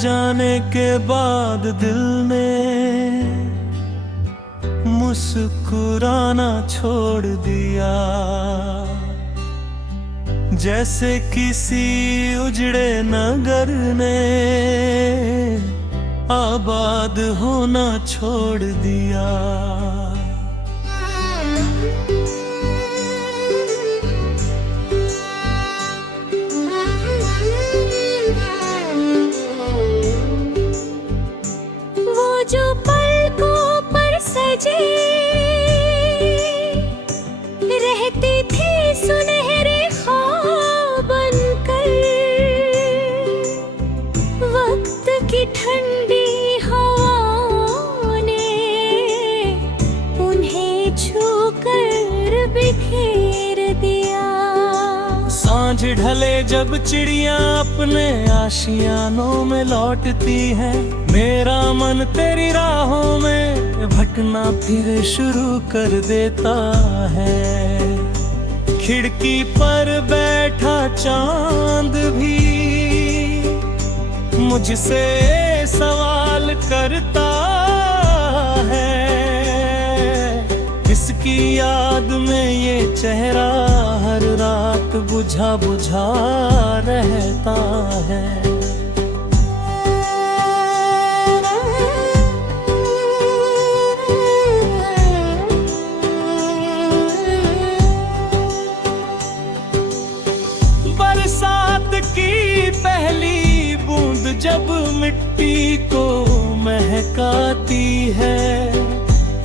जाने के बाद दिल ने मुस्कुराना छोड़ दिया, जैसे किसी उजड़े नगर ने आबाद होना छोड़ दिया। जो पलकों पर सजे रहती थी सुनहरे ख्वाब बनकर, वक्त की ठंडी हवाओं ने उन्हें छूकर बिखेर दिया। सांझ ढले जब चिड़िया अपने आशियानों में लौटती है, मेरा मन तेरी राहों में भटकना फिर शुरू कर देता है। खिड़की पर बैठा चांद भी मुझसे सवाल करता है, किसकी याद में ये चेहरा हर रात बुझा बुझा रहता है। बरसात की पहली बूंद जब मिट्टी को महकाती है,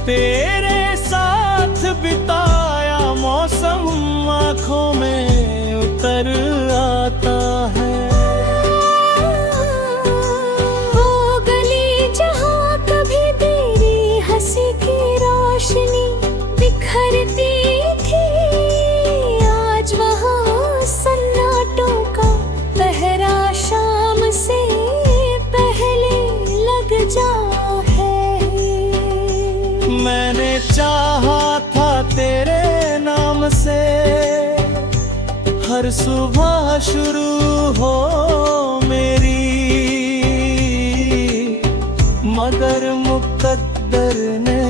तेरे साथ बिताया मौसम आँखों में उतर आता है। वो गली जहाँ कभी तेरी हंसी की रोशनी बिखरती थी, आज वहाँ सन्नाटों का पहरा शाम से पहले लग जा है। मैंने चाहा था तेरे नाम से हर सुबह शुरू हो मेरी, मगर मुकद्दर ने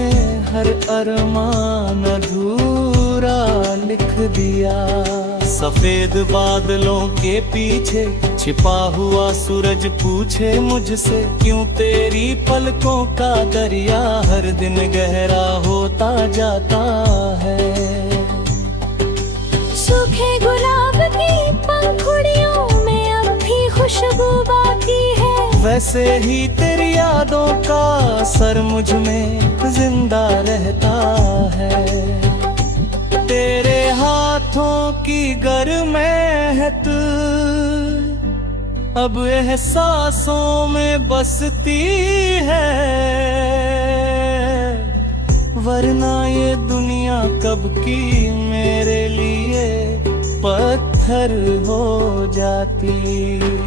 हर अरमान अधूरा लिख दिया। सफेद बादलों के पीछे छिपा हुआ सूरज पूछे मुझसे, क्यों तेरी पलकों का दरिया हर दिन गहरा होता जाता है। सूखे गुलाब की पंखुड़ियों में अब भी खुशबू बाकी है, वैसे ही तेरी यादों का असर मुझ में जिंदा रहता है। तेरे हाथों की गर्मैत अब एहसासों में बसती है, वरना ये दुनिया कब की मेरे लिए पत्थर हो जाती।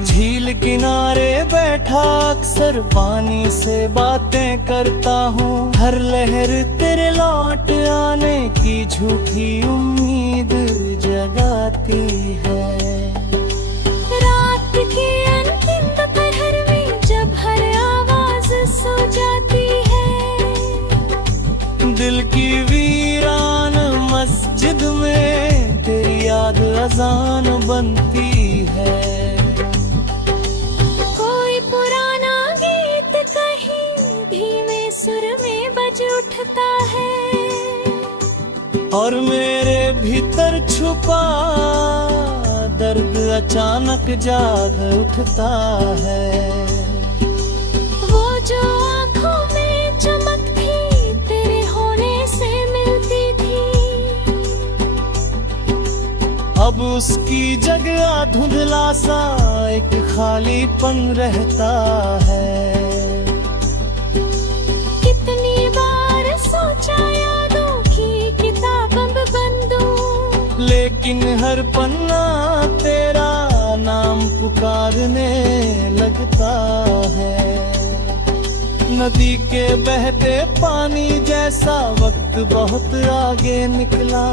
झील किनारे बैठा अक्सर पानी से बातें करता हूँ, हर लहर तेरे लौट आने की झूठी उम्मीद जगाती है। रात के अंतिम दोपहर में जब हर आवाज सो जाती है, दिल की वीरान मस्जिद में तेरी याद अजान बनती है। कोई पुराना गीत कहीं धीमे सुर में बज उठता है, और मेरे भीतर छुपा दर्द अचानक जाग उठता है। वो जो आँखों में चमक थी तेरे होने से मिलती थी, अब उसकी जगह धुंधला सा एक खालीपन रहता है। कितनी बार सोचा यादों की किताब बंद दूं, लेकिन हर पन्ना तेरा नाम पुकारने लगता है। नदी के बहते पानी जैसा वक्त बहुत आगे निकला,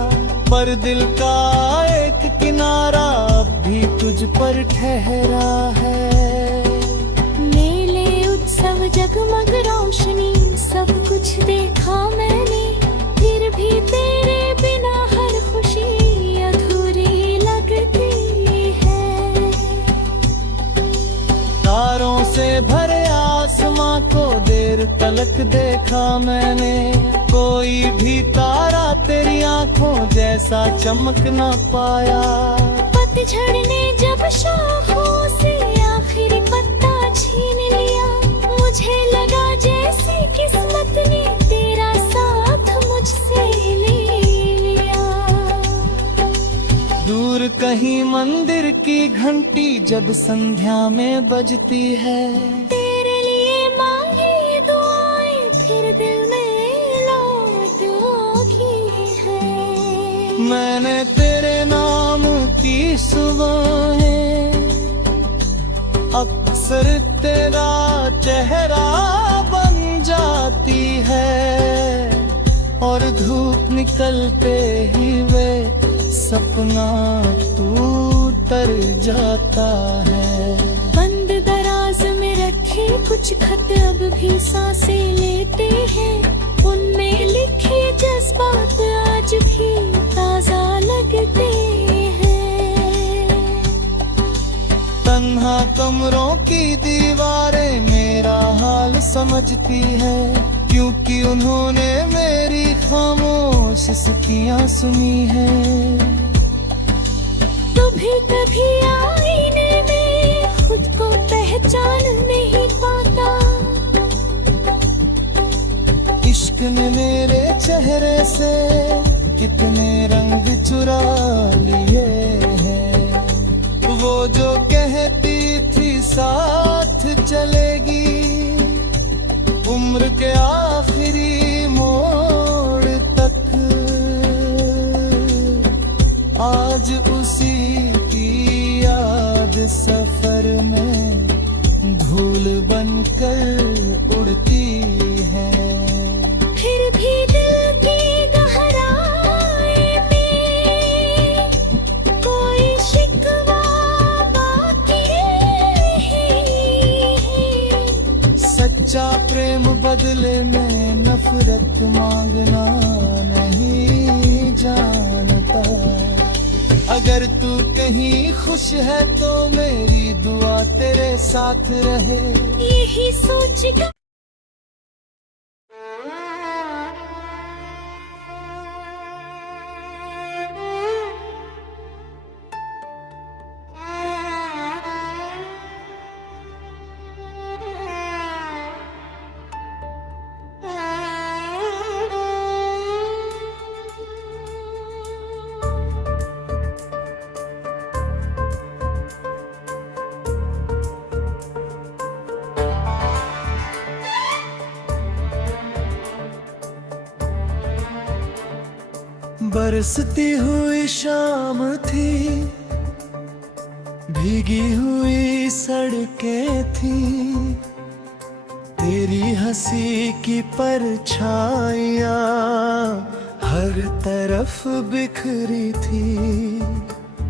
पर दिल का एक किनारा अब भी तुझ पर ठहरा है। जगमग रोशनी सब कुछ देखा मैंने, फिर भी तेरे बिना हर खुशी अधूरी लगती है। तारों से भरे आसमां को देर तलक देखा मैंने, कोई भी तारा तेरी आंखों जैसा चमक न पाया। पतझड़ ने जब शाखों से आखिरी पत्ता छीन लिया, मुझे लगा जैसे किस्मत ने तेरा साथ मुझसे ले लिया। दूर कहीं मंदिर की घंटी जब संध्या में बजती है, तेरे लिए मांगी दुआएं फिर दिल में लौट की है। मैंने तेरे नाम की सुबहें अक्सर तेरा चेहरा बन जाती है, और धूप निकलते ही वे सपना तू तर जाता है। बंद दराज में रखे कुछ खत अब भी सांसें लेते हैं, उनमें लिखे जज्बात आज भी ताजा लगते हैं। तन्हा कमरों की दीवारें मेरा हाल समझती है, क्योंकि उन्होंने मेरी खामोश सिसकियां सुनी है। कभी कभी आईने में खुद को पहचान नहीं पाता, इश्क ने मेरे चेहरे से कितने रंग चुरा लिए हैं। वो जो कहती थी साथ चलेगी, उम्र के आखिरी मोड़ तक, आज उसी की याद सफर में धूल बनकर उड़ती है। फिर भी दिल की गहराई में कोई शिकवा बाकी नहीं। सच्चा प्रेम बदले में नफरत मांगना नहीं जानता। अगर तू कहीं खुश है तो मेरी दुआ तेरे साथ रहे। यही सोच कर बरसती हुई शाम थी, भीगी हुई सड़कें थी, तेरी हंसी की परछाइयाँ हर तरफ बिखरी थी।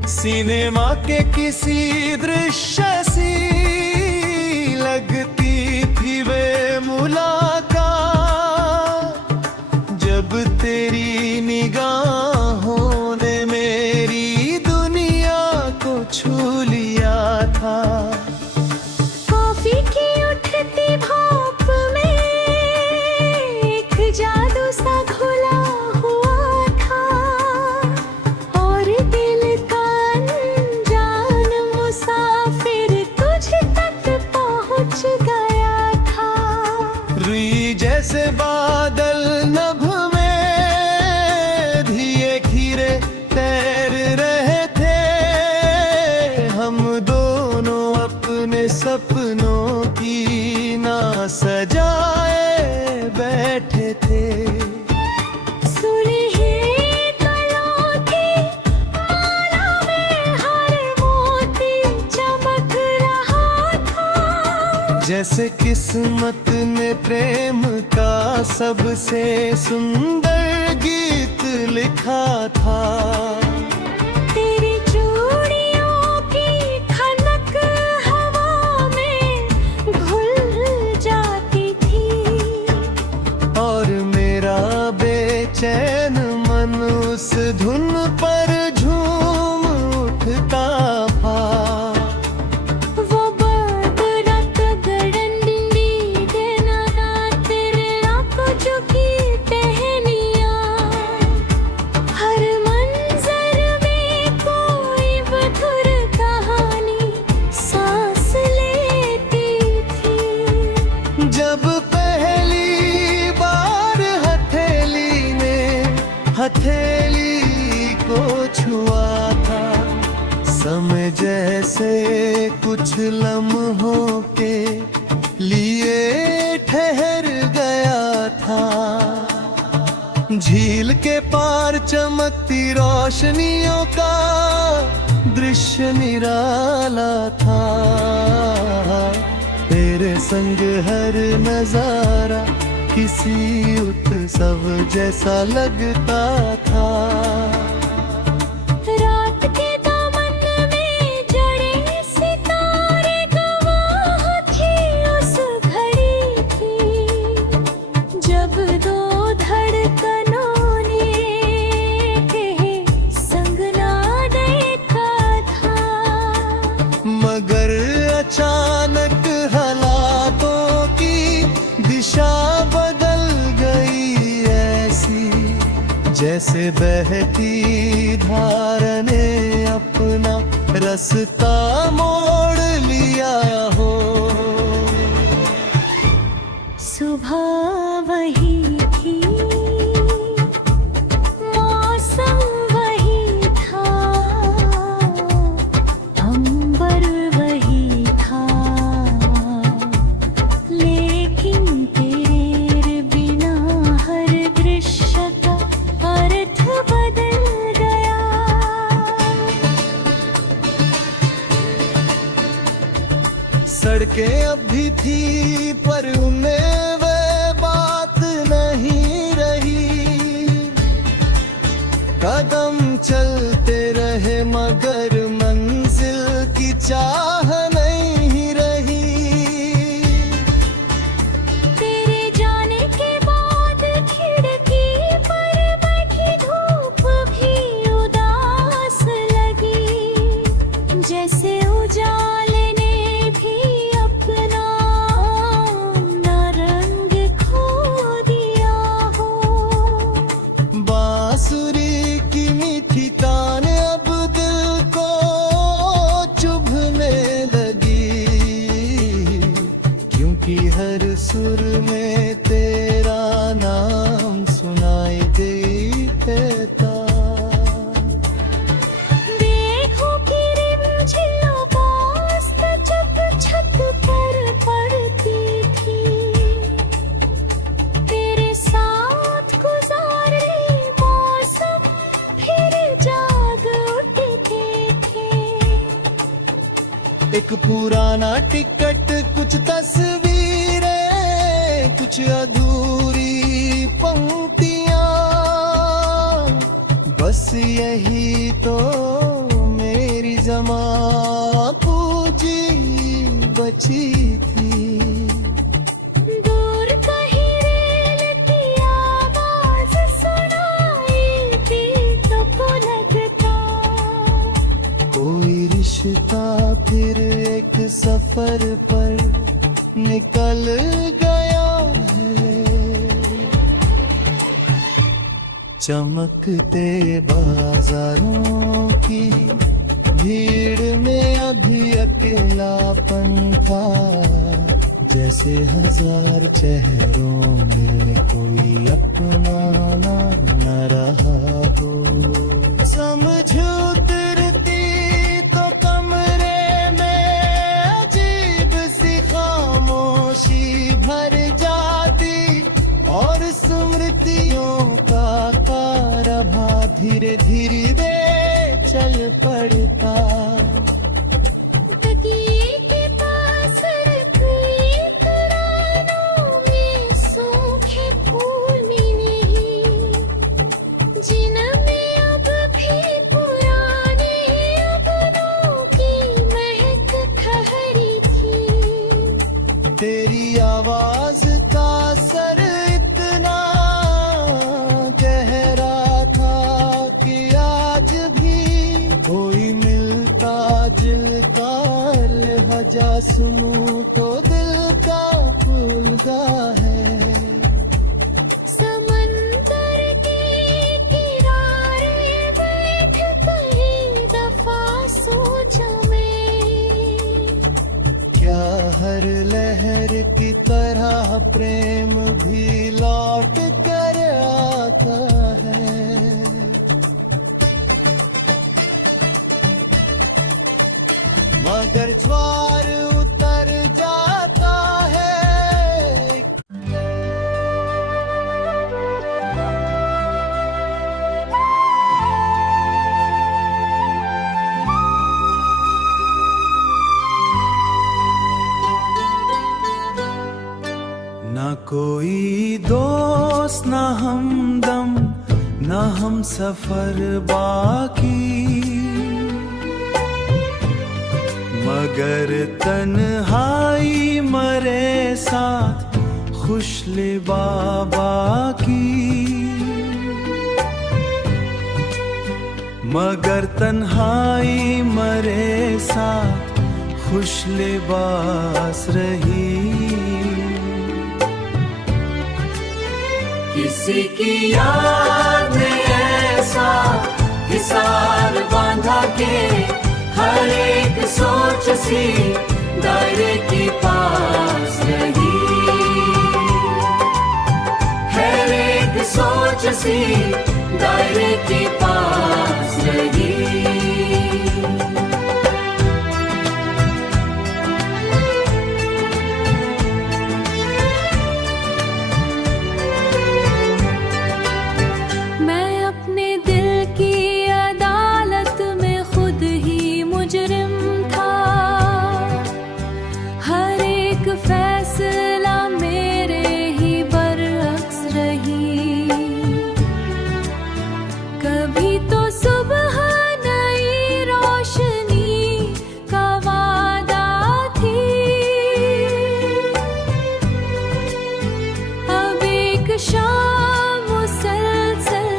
सिनेमा के किसी दृश्य सी लगती थी वे मुलाकात, जब तेरी निगाहों ने मेरी दुनिया को छू लिया था। कॉफी की उठती भाप में एक जादू सा घुला हुआ था, और दिल का अनजान मुसाफिर तुझ तक पहुंच गया था। रुई जैसे बादल नभ में धीरे धीरे तैर रहे थे, हम दोनों अपने सपनों की ना सजाए बैठे थे। सुनहरे कलों की माला में हर मोती चमक रहा था, जैसे किस्मत ने प्रेम का सबसे सुंदर गीत लिखा था। तेरी चूड़ियों की खनक हवा में घुल जाती हथेली को छुआ था, समय जैसे कुछ लम्हों के लिए ठहर गया था। झील के पार चमकती रोशनियों का दृश्य निराला था। तेरे संग हर नजारा किसी उत्सव जैसा लगता था। रात के दामन में जड़े सितारे गवाह थे उस घड़ी की, जब दो धड़कनों ने कहे संग ना देखा था। मगर अचानक हालातों की दिशा बदल गई ऐसी, जैसे बहती धार ने अपना रास्ता मोड़ लिया हो। सुबह वही थी, मौसम वही था, अंबर वही था, लेकिन तेरे बिना हर दृश्य का अर्थ बदल गया। सड़कें अब भी थी पर उनमें वह बात नहीं रही। कदम चलते रहे मगर मंजिल की चाह नहीं रही। तेरे जाने के बाद खिड़की पर बैठी धूप भी उदास लगी, जैसे उजाले ने भी अपना ना रंग खो दिया हो। बांसुरी की मीठी तान अब दिल को चुभने लगी, क्योंकि हर सुर में तेरा नाम सुनाई देता। देखो कि रिमझिम बास्त जब छत पर पड़ती थी, तेरे साथ गुजारे मौसम फिर जाग उठते थे। एक पुराना टिकट, कुछ तस्वीरें, कुछ अधूरी पंक्तियां, बस यही तो मेरी जमा पूंजी बची थी। दूर कहीं रेल की आवाज सुनाई दी तो लगता कोई रिश्ता फिर एक सफर पर निकल गया है। चमकते बाजारों की भीड़ में अभी अकेलापन था, जैसे हजार चेहरों में कोई अपना न रहा हो। समझो उतरती तो कमरे में अजीब सी खामोशी भर जाती, और स्मृतियों का कारभां धीरे धीरे दे चल पड़ता। तकिए के पास रखी तरानों में सूखे फूल नहीं, जिनमें अब भी पुराने अपनों की महक ठहरी थी। तेरी आवाज का सर इतना गहरा था कि आज भी कोई मिलता जुलता लहजा सुनूं तो दिल का फूलगा है। समंदर के किनारे बैठ कई दफा सोचा मैं, क्या हर लहर की तरह प्रेम भी लौट कर आता है। ज्वार उतर जाता है। ना कोई दोस्त ना हमदम ना हम सफर बाकी, मगर तन्हाई मरे साथ खुश बाबा की। मगर तन्हाई मरे साथ खुश लिबास रही। किसी की याद में ऐसा हिसार बांधा के, हर एक सोच सी दायरे की पास रही। हर एक सोच सी दायरे की पास रही। फैसला मेरे ही बरअक्स रही। कभी तो सुबह नई रोशनी का वादा थी, अब एक शाम मुसलसल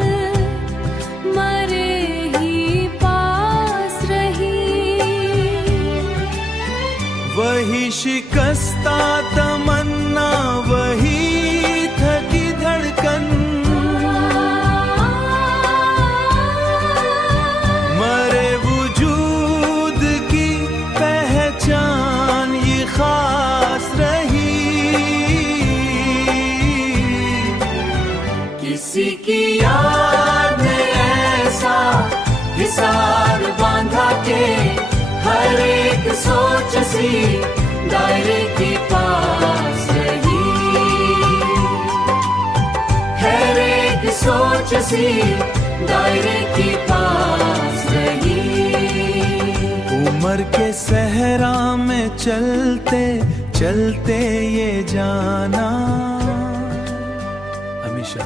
मरे ही पास रही। वही शिकस्ता तमन्ना, वही थकी धड़कन, मरे वजूद की पहचान ये खास रही। किसी की याद में ऐसा हिसार बांधा के, हर एक सोच सी दायरे की पास रही। हर एक सोच सी दायरे की पास रही। उम्र के सहरा में चलते चलते ये जाना हमेशा